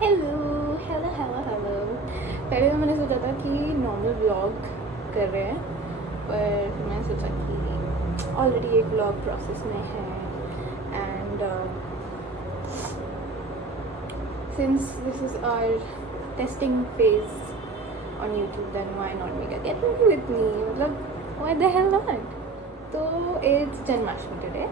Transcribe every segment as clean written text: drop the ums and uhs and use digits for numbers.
Hello hello hello hello. पहले तो मैंने सोचा था कि नॉर्मल व्लॉग कर रहे हैं, पर फिर मैंने सोचा कि ऑलरेडी एक व्लॉग प्रोसेस में है and since this is our testing phase on YouTube then why not make a get ready with me, मतलब व्हाई द हेल नॉट। तो it's Janmashtami today,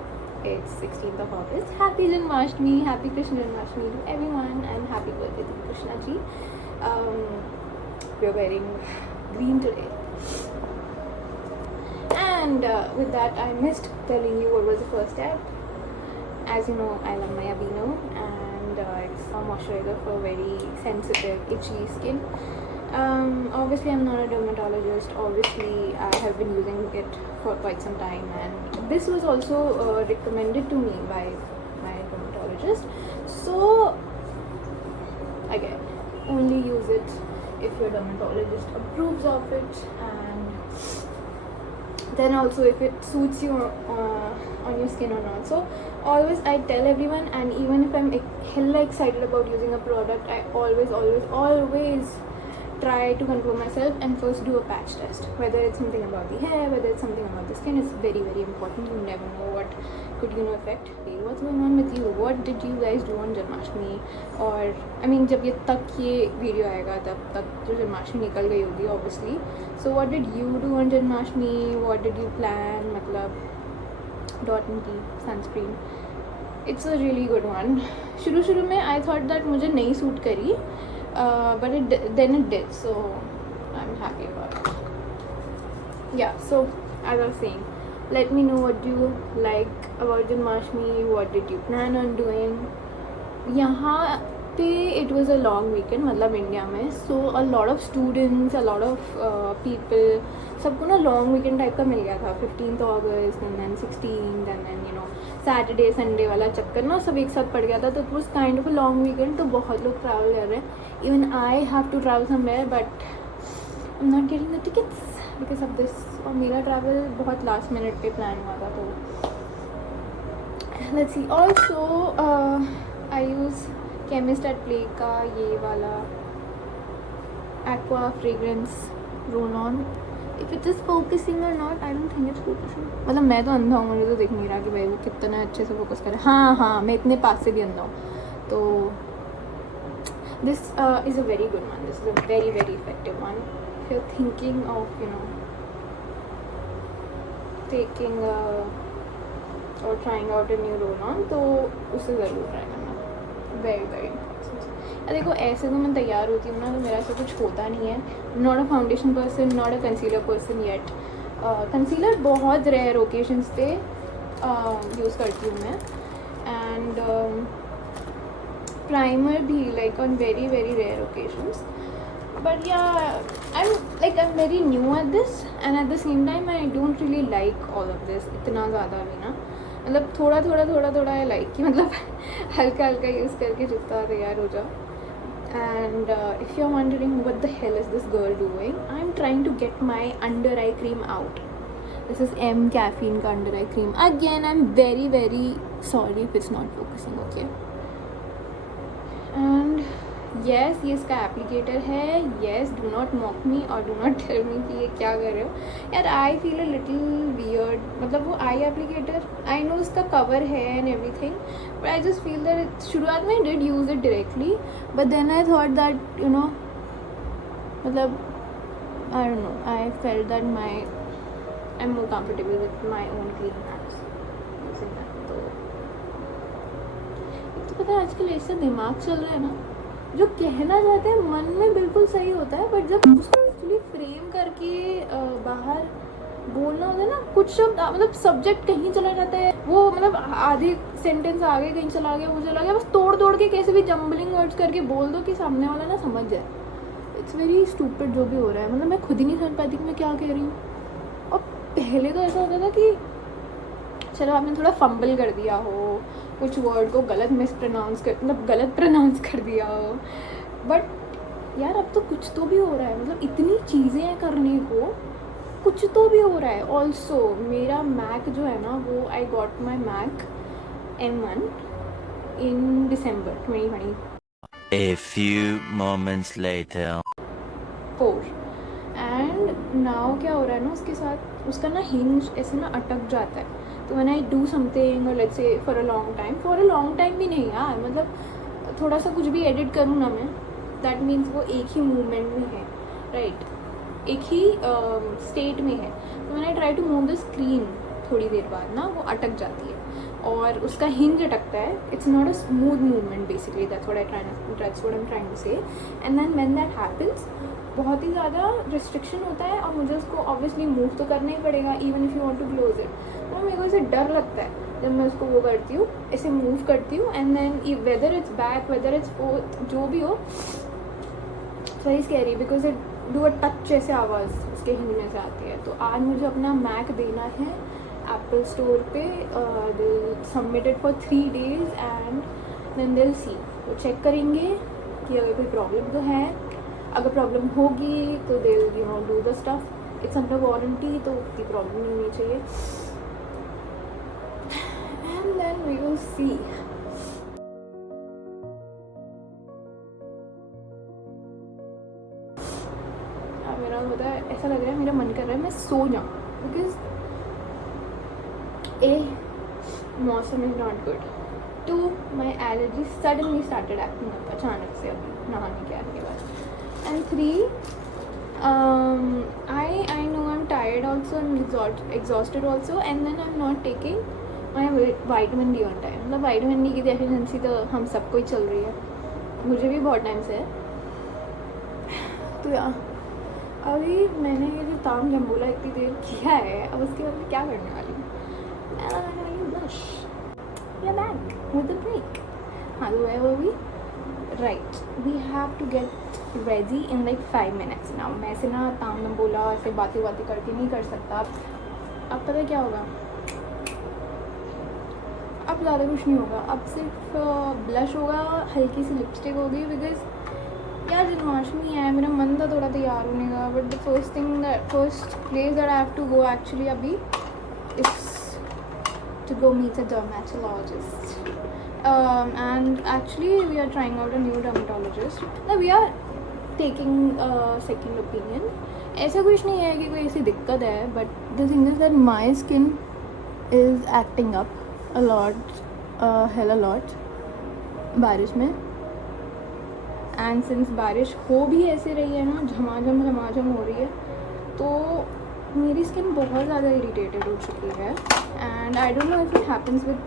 it's 16th of August. Happy Janmashtami, happy Krishna Janmashtami to everyone and happy birthday to Krishna ji. We are wearing green today. And with that, I missed telling you what was the first step. As you know, I love my Aveeno and it's a moisturizer for very sensitive, itchy skin. Obviously I'm not a dermatologist. Obviously I have been using it for quite some time, and this was also recommended to me by my dermatologist. So again, only use it if your dermatologist approves of it, and then also if it suits you on your skin or not. So always I tell everyone, and even if I'm hella excited about using a product, I always try to control myself and first do a patch test, whether it's something about the hair, whether it's something about the skin. It's very very important. You never know what could affect. What's going on with you? What did you guys do on Janmashtami? और I mean जब ये video आएगा तब तक तो जन्माष्टमी निकल गई होगी obviously. So what did you do on Janmashtami? What did you plan? मतलब Dot and Key sunscreen, it's a really good one. शुरू में I thought that मुझे नहीं सूट करी, but then it did, so I'm happy about it. Yeah, so as I was saying, let me know what you like about Janmashtami. What did you plan on doing? यहाँ पे it was a long weekend, मतलब India में, so a lot of students, a lot of people, सबको ना long weekend type का मिल गया था. 15th August and then 16th and then Saturday Sunday वाला चक्कर ना सब एक साथ पड़ गया था. तो it was kind of a long weekend. तो बहुत लोग ट्रैवल कर रहे हैं. Even I have to travel somewhere but I am not getting the tickets because of this. और मेरा ट्रैवल बहुत लास्ट मिनट पे प्लान हुआ था. तो let's see. Also I use chemist at play का ये वाला aqua fragrance roll on. If it is focusing or not, I don't think it's focusing. मतलब मैं तो अंधा हूँ, मुझे तो दिख नहीं रहा कि भाई वो कितना अच्छे से फोकस करे. हाँ मैं इतने पास से भी अंधा हूँ. तो this is a very good one. This is a very very effective one. If you are thinking of taking or trying out a new roll on, तो उसे ज़रूर ट्राई करना. वेरी वेरी देखो, ऐसे तो मैं तैयार होती हूँ ना, तो मेरा ऐसा कुछ होता नहीं है. Not a foundation person, not a concealer person yet. Concealer बहुत रेयर ओकेजन्स पे यूज़ करती हूँ मैं. एंड प्राइमर भी like on very very rare occasions. But या I am very new at this, and at the same time I don't really like all of this इतना ज़्यादा भी ना. मतलब थोड़ा आई लाइक कि मतलब हल्का यूज़ करके जितना तैयार हो जाओ. And if you're wondering what the hell is this girl doing, I'm trying to get my under eye cream out. This is M caffeine का under eye cream. Again, I'm very very sorry if it's not focusing. Okay. And yes, ये इसका applicator है. Yes, do not mock me or do not tell me कि ये क्या कर रहे हो यार. I feel a little weird. मतलब वो आई एप्लीकेटर, I know इसका कवर है and everything, but I just feel that it, शुरुआत में I did use it directly, but then I thought that मतलब I don't know, I felt that I'm more comfortable with my own clean hands using that. तो पता है आजकल ऐसा दिमाग चल रहा है ना, जो कहना चाहते हैं मन में बिल्कुल सही होता है, बट जब उसको एक्चुअली फ्रेम करके बाहर बोलना होता है ना, कुछ शब्द मतलब सब्जेक्ट कहीं चला जाता है, वो मतलब आधे सेंटेंस आगे कहीं चला गया, वो चला गया, बस तोड़ के कैसे भी जम्बलिंग वर्ड्स करके बोल दो कि सामने वाला ना समझ जाए. इट्स वेरी स्टूपिड जो भी हो रहा है. मतलब मैं खुद ही नहीं समझ पाती कि मैं क्या कह रही हूँ. और पहले तो ऐसा होता था कि चलो आपने थोड़ा फंबल कर दिया हो, कुछ वर्ड को गलत प्रनाउंस कर दिया हो, बट यार अब तो कुछ तो भी हो रहा है. मतलब इतनी चीज़ें हैं करने को, कुछ तो भी हो रहा है. ऑल्सो मेरा मैक जो है ना, वो I got my Mac M1 in December 2020. A few moments later. 4 and now क्या हो रहा है ना उसके साथ, उसका ना हिंज ऐसे ना अटक जाता है। तो व्हेन आई डू समथिंग और let's say for a long time भी नहीं यार, मतलब थोड़ा सा कुछ भी एडिट करूँ ना मैं, दैट मीन्स वो एक ही मूवमेंट में है, राइट, एक ही स्टेट में है। तो when I try to move the screen, थोड़ी देर बाद ना वो अटक जाती है और उसका हिंज अटकता है। It's not a smooth movement basically, that's what I am trying to say. And then when that happens, बहुत ही ज़्यादा रिस्ट्रिक्शन होता है और मुझे उसको ऑब्वियसली मूव तो करना ही पड़ेगा even if you want to close it. तो मेरे को इसे डर लगता है जब मैं उसको वो करती हूँ, ऐसे मूव करती हूँ and then whether it's back whether it's fourth, जो भी हो, very scary because it do a touch जैसे आवाज़ उसके हिंज में से आती है। तो आज मुझे अपना मैक देना है एप्पल स्टोर पे, submitted for 3 days and then they'll see, तो चेक करेंगे कि अगर कोई प्रॉब्लम तो है। अगर प्रॉब्लम होगी तो they'll you know do the stuff, it's under warranty तो उतनी प्रॉब्लम नहीं होनी चाहिए and then we will see. मेरा होता है, ऐसा लग रहा है मेरा मन कर रहा है मैं सो जाऊँ बिकॉज ए मौसम is not good, to my allergy suddenly started acting up अचानक से अभी नहाने के आने के बाद, and 3 I know I'm tired also, I'm exhausted also, and then I'm not taking my vitamin D on time। मतलब vitamin D की डेफिशिएंसी तो हम सबको ही चल रही है, मुझे भी बहुत टाइम से है। तो यार अभी मैंने ये जो ताम जम्बूला इतनी देर किया है, अब उसके बाद मैं क्या करने वाली हूँ, मैं लगाने वाली हूँ blush. We are back with the break. हाँ तो है वो भी right, we have to get ready in like 5 minutes now. मैं ऐसे ना ताम जम्बूला ऐसे बातें करके नहीं कर सकता। अब पता है क्या होगा, अब ज़्यादा कुछ नहीं होगा, अब सिर्फ ब्लश होगा, हल्की सी लिपस्टिक होगी बिकॉज यार जन्माष्टमी है, मेरा मन था थोड़ा तैयार होने का, but the first place that I have to go actually अभी is to go meet a dermatologist and actually we are trying out a new dermatologist, मतलब we are taking second opinion. ऐसा कुछ नहीं है कि कोई ऐसी दिक्कत है, but the thing is that my skin is acting up a lot, hell a lot बारिश में। एंड सिंस बारिश हो भी ऐसे रही है ना, झमाझम हो रही है, तो मेरी स्किन बहुत ज़्यादा इरिटेटेड हो चुकी है and I don't know if it happens with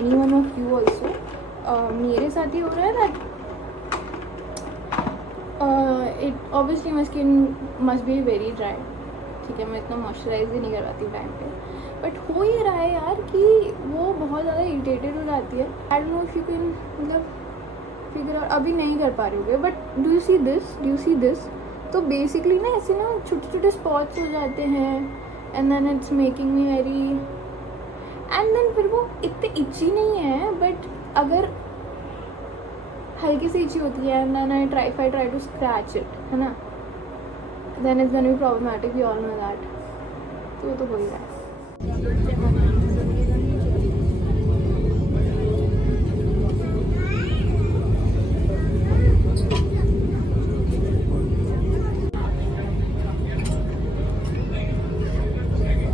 any one of you also. मेरे साथ ही हो रहा है that it obviously my skin must be very dry, ठीक है, मैं इतना मॉइस्चराइज भी नहीं करवाती हूँ टाइम पे, बट हो ये रहा है यार कि वो बहुत ज़्यादा इरिटेटेड हो जाती है। I don't know if you can मतलब फिगर आउट, अभी नहीं कर पा रहे होगे, but do you see this, तो बेसिकली ना ऐसे ना छोटे छोटे स्पॉट्स हो जाते हैं and then it's making me very, and then फिर वो इतने इची नहीं है, बट अगर हल्की सी इची होती है and then I try to scratch it, है ना, then it's gonna be problematic, we all know that. तो वो तो हो ही रहा है।